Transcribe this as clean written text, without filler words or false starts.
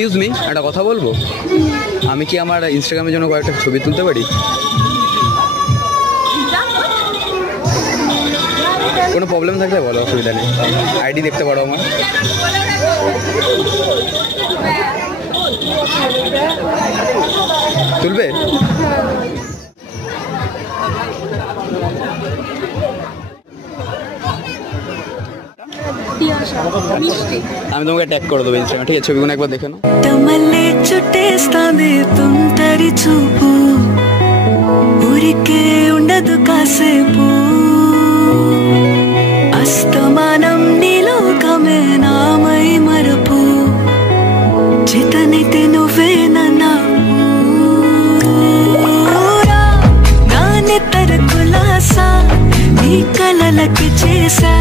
Excuse me, একটা কথা বলবো? আমি কি আমার ইনস্টাগ্রামের জন্য কয়েকটা ছবি তুলতে পারি? কোনো প্রবলেম থাকলে বলো, অসুবিধা নেই। আইডি দেখতে পারো আমার। তুলবে? আমি তোমাকে ট্যাগ করে দেবো ইনস্টাগ্রামে, ঠিক আছে? ছবিগুলো একবার দেখে নাও। తమలే చుట్టేస్తాంది తుంటరి చూపు ఊరికే ఉండదు కాసేపు అస్తమానం నీలోకమే నామై మరపు చితనైతే నువ్వే నన్నా నానెత్తర కులాసా నీ కలలకి చేసా